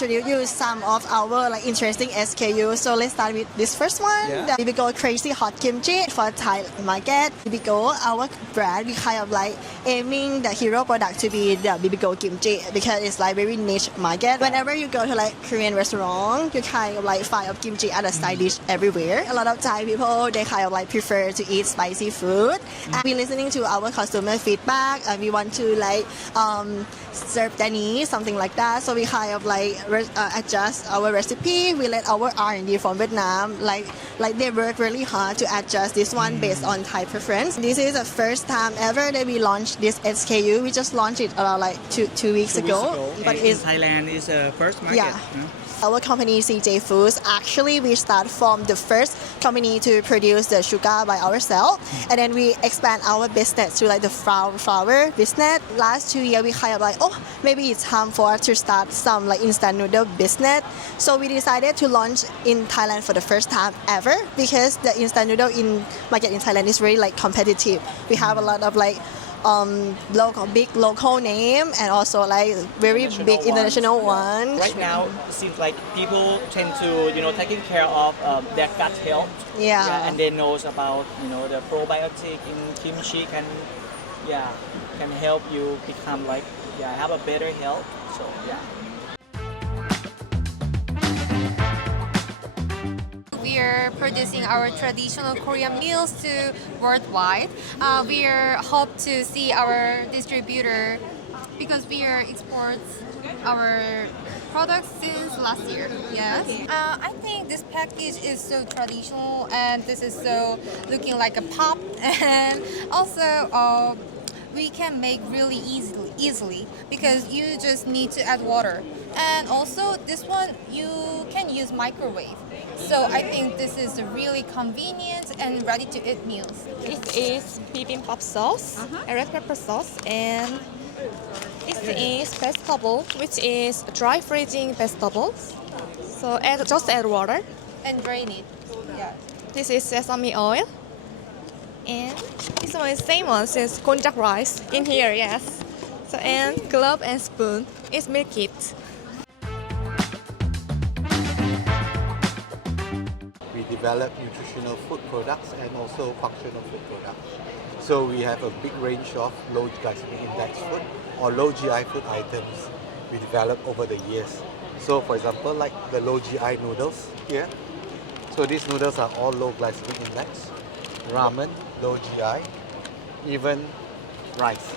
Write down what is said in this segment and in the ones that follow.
introduce you some of our like interesting SKUs. So let's start with this first one. Yeah. The Bibigo Crazy Hot Kimchi for Thai market. Bibigo, our brand, we kind of like aiming the hero product to be the Bibigo Kimchi because it's like very niche market. Whenever you go to like Korean restaurant, you kind of like find of kimchi as a side dish everywhere. A lot of Thai people, they kind of like prefer to eat spicy food. And we're listening to our customer feedback and we want to like serve their needs, something like that. So we kind of like adjust our recipe. We let our R&D from Vietnam like they work really hard to adjust this one based on Thai preference. This is the first time ever that we launched this SKU. We just launched it around like two weeks ago. But in Thailand is the first market. Yeah. Our company CJ Foods, actually we start from the first company to produce the sugar by ourselves, and then we expand our business to like the flour business. Last 2 years we kind of like, maybe it's time for us to start some like instant noodle business. So we decided to launch in Thailand for the first time ever because the instant noodle in market in Thailand is very like competitive. We have a lot of like big local name and also like very big international ones. Right now, it seems like people tend to, taking care of their gut health. Yeah. And they knows about, the probiotic in kimchi can help you become like, have a better health. So, We are producing our traditional Korean meals to worldwide. We hope to see our distributor because we are exports our products since last year. Yes. I think this package is so traditional and this is so looking like a pop and also we can make really easily because you just need to add water. And also this one you can use microwave. So I think this is really convenient and ready to eat meals. This is bibimbap sauce, a red pepper sauce, and this is vegetable, which is dry freezing vegetables. So just add water. And drain it. Yeah. This is sesame oil. And this one is same one, says konjac rice in here, yes. So and glove and spoon is milk kit. We develop nutritional food products and also functional food products. So we have a big range of low glycemic index food or low GI food items we developed over the years. So for example, like the low GI noodles here. So these noodles are all low glycemic index. Ramen, low GI, even rice.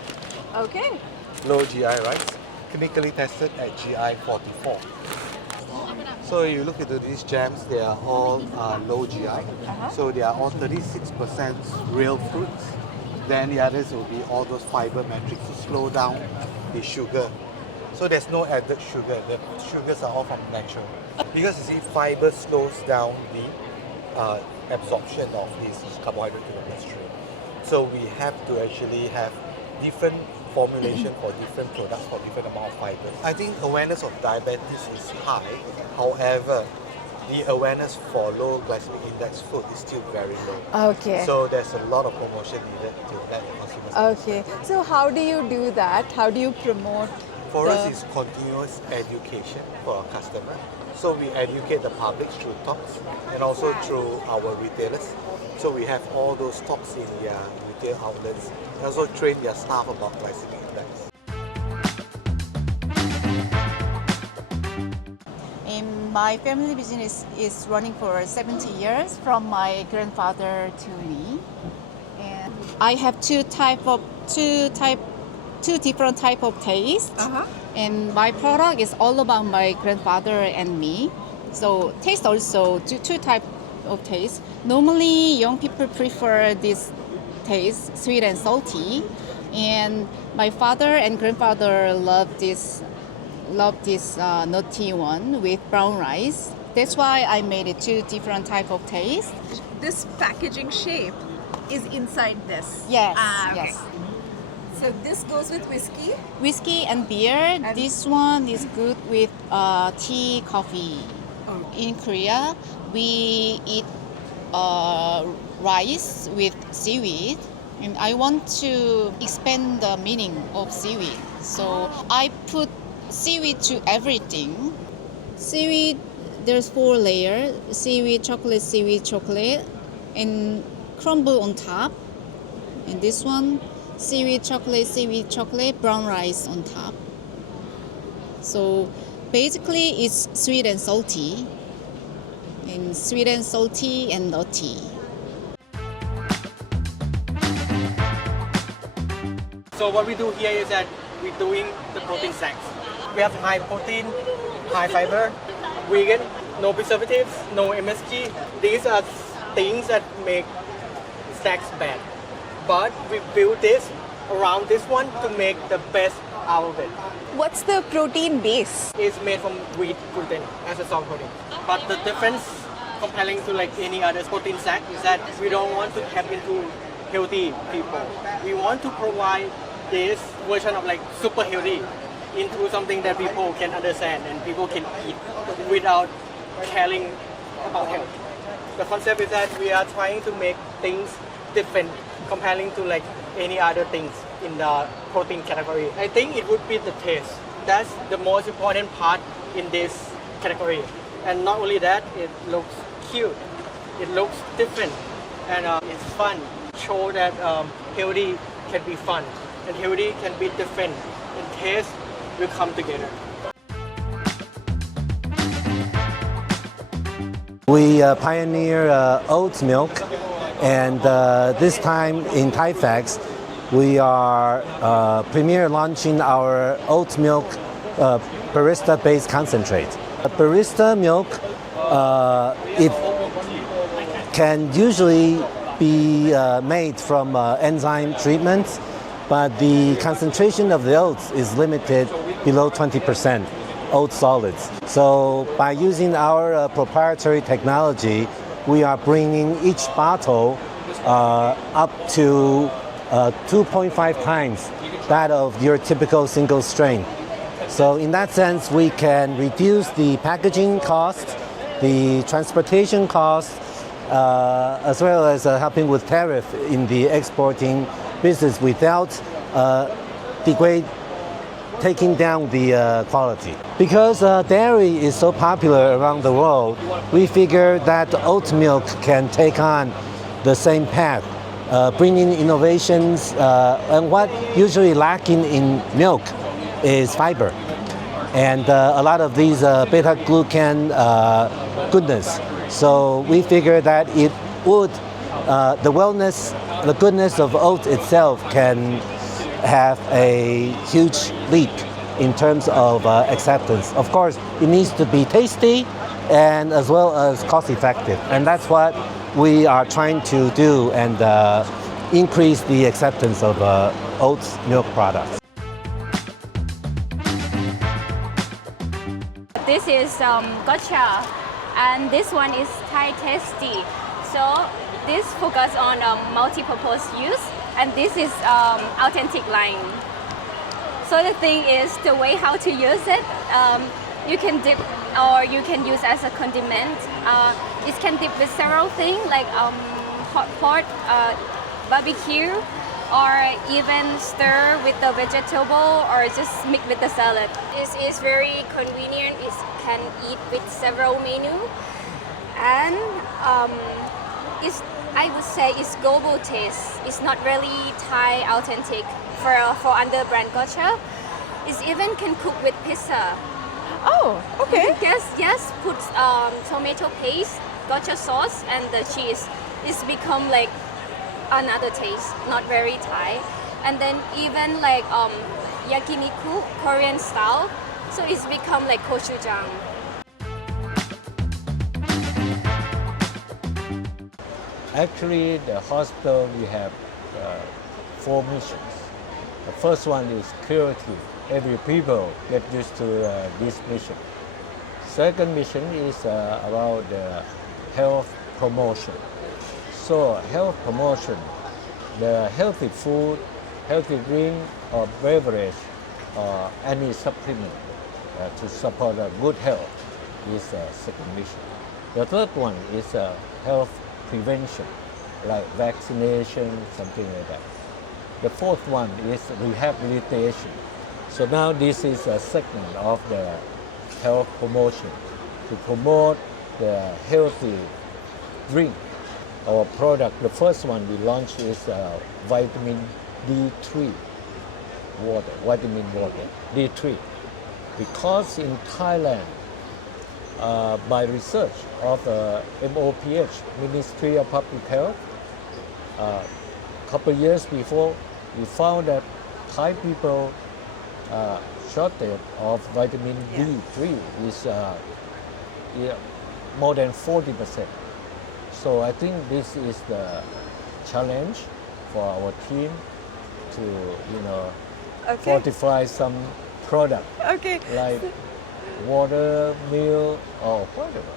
Okay. Low GI rice, clinically tested at GI 44. So you look into these jams, they are all low GI. So they are all 36% real fruits. Then the others will be all those fiber metrics to slow down the sugar. So there's no added sugar. The sugars are all from natural. Because you see, fiber slows down the absorption of these carbohydrates to the bloodstream. So we have to actually have different formulation for different products for different amount of fibers. I think awareness of diabetes is high. However, the awareness for low glycemic index food is still very low. Okay. So there's a lot of promotion needed to let the consumers Okay. understand. So how do you do that? How do you promote? For us, it's continuous education for our customer. So we educate the public through talks and also through our retailers. So we have all those talks in their retail outlets and also train their staff about glycemic index. My family business is running for 70 years from my grandfather to me. And I have two different type of taste. And my product is all about my grandfather and me. So taste also two type of taste. Normally young people prefer this taste, sweet and salty. And my father and grandfather love this nutty one with brown rice. That's why I made it two different type of taste. This packaging shape is inside this. Yes, okay. yes. So this goes with whiskey. Whiskey and beer. This one is good with tea, coffee. In Korea, we eat rice with seaweed. And I want to expand the meaning of seaweed. So I put seaweed to everything. Seaweed, there's 4 layers: seaweed, chocolate, and crumble on top. And this one, seaweed, chocolate, brown rice on top. So basically, it's sweet and salty, and nutty. So what we do here is that we're doing the protein snacks. We have high protein, high fiber, vegan, no preservatives, no MSG. These are things that make snacks bad. But we build this around this one to make the best out of it. What's the protein base? It's made from wheat gluten as a soft protein. But the difference comparing to like any other protein snack is that we don't want to tap into healthy people. We want to provide this version of like super healthy into something that people can understand and people can eat without caring about health. The concept is that we are trying to make things different comparing to like any other things in the protein category. I think it would be the taste. That's the most important part in this category. And not only that, it looks cute, it looks different, and it's fun. Show that healthy can be fun and healthy can be different, and taste will come together. We pioneer oat milk, and this time in Thaifex, we are premiere launching our oat milk barista-based concentrate. Barista milk, it can usually be made from enzyme treatments, but the concentration of the oats is limited below 20% oat solids. So by using our proprietary technology, we are bringing each bottle up to 2.5 times that of your typical single strain. So in that sense, we can reduce the packaging cost, the transportation cost, as well as helping with tariff in the exporting business without taking down the quality. Because dairy is so popular around the world, we figure that oat milk can take on the same path, bringing innovations, and what usually lacking in milk is fiber. And a lot of these beta-glucan goodness. So we figure that it would, the goodness of oat itself can have a huge leap in terms of acceptance. Of course, it needs to be tasty and as well as cost-effective. And that's what we are trying to do, and increase the acceptance of oat milk products. This is gotcha, and this one is Thai tasty. So this focus on multi-purpose use, and this is authentic line. So the thing is the way how to use it. You can dip or you can use as a condiment. It can dip with several things like hot pot, barbecue, or even stir with the vegetable or just mix with the salad. This is very convenient. It can eat with several menus, and I would say it's global taste. It's not really Thai authentic for under brand gotcha. It even can cook with pizza. Oh, okay. Yes, put tomato paste, gotcha sauce, and the cheese. It's become like another taste, not very Thai. And then even like yakiniku, Korean style. So it's become like gochujang. Actually, the hospital, we have 4 missions. The first one is curative. Every people get used to this mission. Second mission is about the health promotion. So health promotion, the healthy food, healthy drink or beverage or any supplement to support a good health is second mission. The third one is health prevention, like vaccination, something like that. The fourth one is rehabilitation. So now this is a segment of the health promotion to promote the healthy drink. Our product, the first one we launched is vitamin D3 water, vitamin water, D3. Because in Thailand, by research of MOPH, Ministry of Public Health, a couple years before, we found that Thai people shortage of vitamin D3 is more than 40%. So I think this is the challenge for our team to, fortify some product like water, milk, or whatever.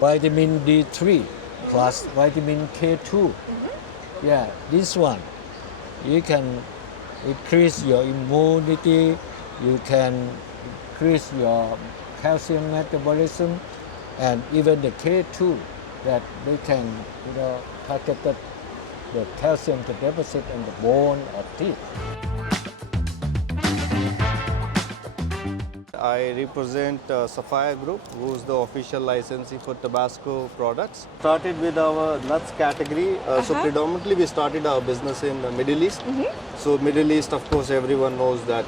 Vitamin D3 plus vitamin K2. Yeah, this one, you can increase your immunity, you can increase your calcium metabolism, and even the K2 that they can, target the calcium deficit in the bone or teeth. I represent Sapphire Group, who is the official licensee for Tabasco products. Started with our nuts category. So predominantly we started our business in the Middle East. So Middle East, of course, everyone knows that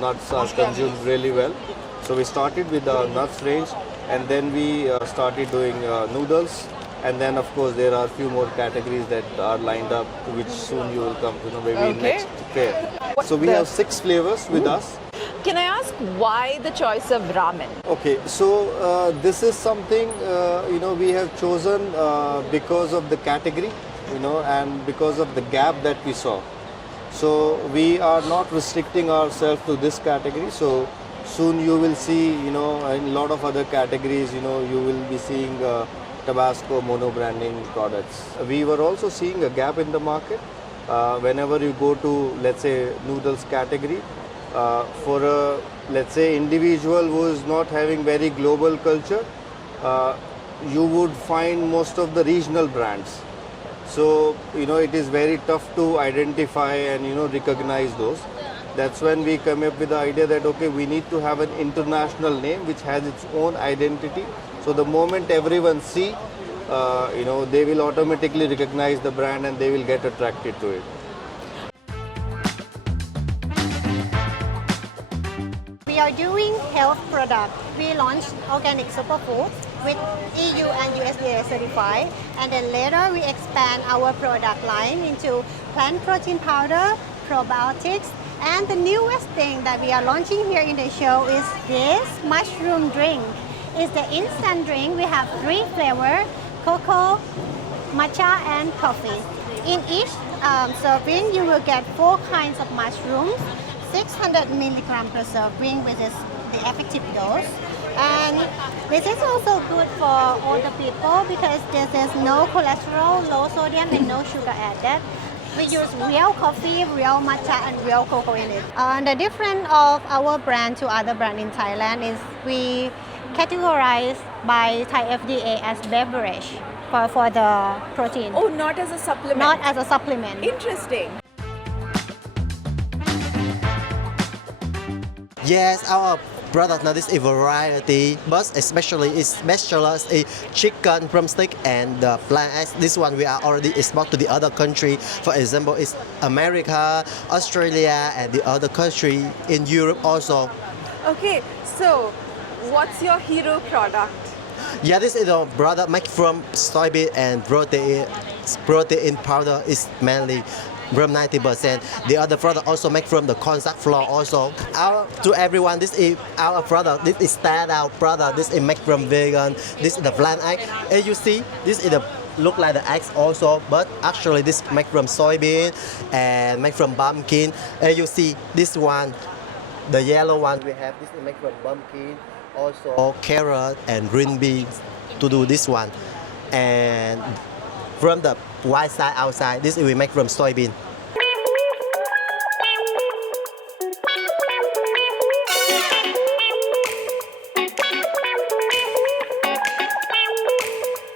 nuts are consumed really well. So we started with the nuts range, and then we started doing noodles. And then, of course, there are a few more categories that are lined up, which soon you will come to know maybe next fair. So we have 6 flavors with us. Can I ask why the choice of ramen? Okay, so this is something we have chosen because of the category, and because of the gap that we saw. So we are not restricting ourselves to this category. So soon you will see, in a lot of other categories, you will be seeing Tabasco mono branding products. We were also seeing a gap in the market. Whenever you go to, let's say, noodles category, for a, let's say, individual who is not having very global culture, you would find most of the regional brands. So, it is very tough to identify and, recognize those. That's when we come up with the idea that, okay, we need to have an international name which has its own identity. So the moment everyone see, they will automatically recognize the brand and they will get attracted to it. We are doing health product. We launched organic superfood with EU and USDA certified, and then later we expand our product line into plant protein powder, probiotics, and the newest thing that we are launching here in the show is this mushroom drink. It's the instant drink. We have 3 flavors: cocoa, matcha, and coffee. In each serving, you will get 4 kinds of mushrooms, 600 milligrams per serving, which is the effective dose. And this is also good for older people because this is no cholesterol, low sodium, and no sugar added. We use real coffee, real matcha, and real cocoa in it. The difference of our brand to other brands in Thailand is we categorized by Thai FDA as beverage for the protein. Oh, not as a supplement? Not as a supplement. Interesting. Yes, our product now is a variety, but especially it specializes in chicken drumstick and the plant. This one we are already export to the other country. For example, it's America, Australia, and the other country in Europe also. Okay, so what's your hero product? Yeah, this is a product made from soybean and protein. Protein powder is mainly from 90%. The other product also made from the cornstarch flour also. To everyone, this is our product. This is standout product. This is made from vegan. This is the plant egg. As you see, this is the look like the eggs also, but actually this made from soybean and made from pumpkin. As you see, this one, the yellow one we have, this is made from pumpkin, also carrot and green beans to do this one. And from the white side outside, this we make from soybean.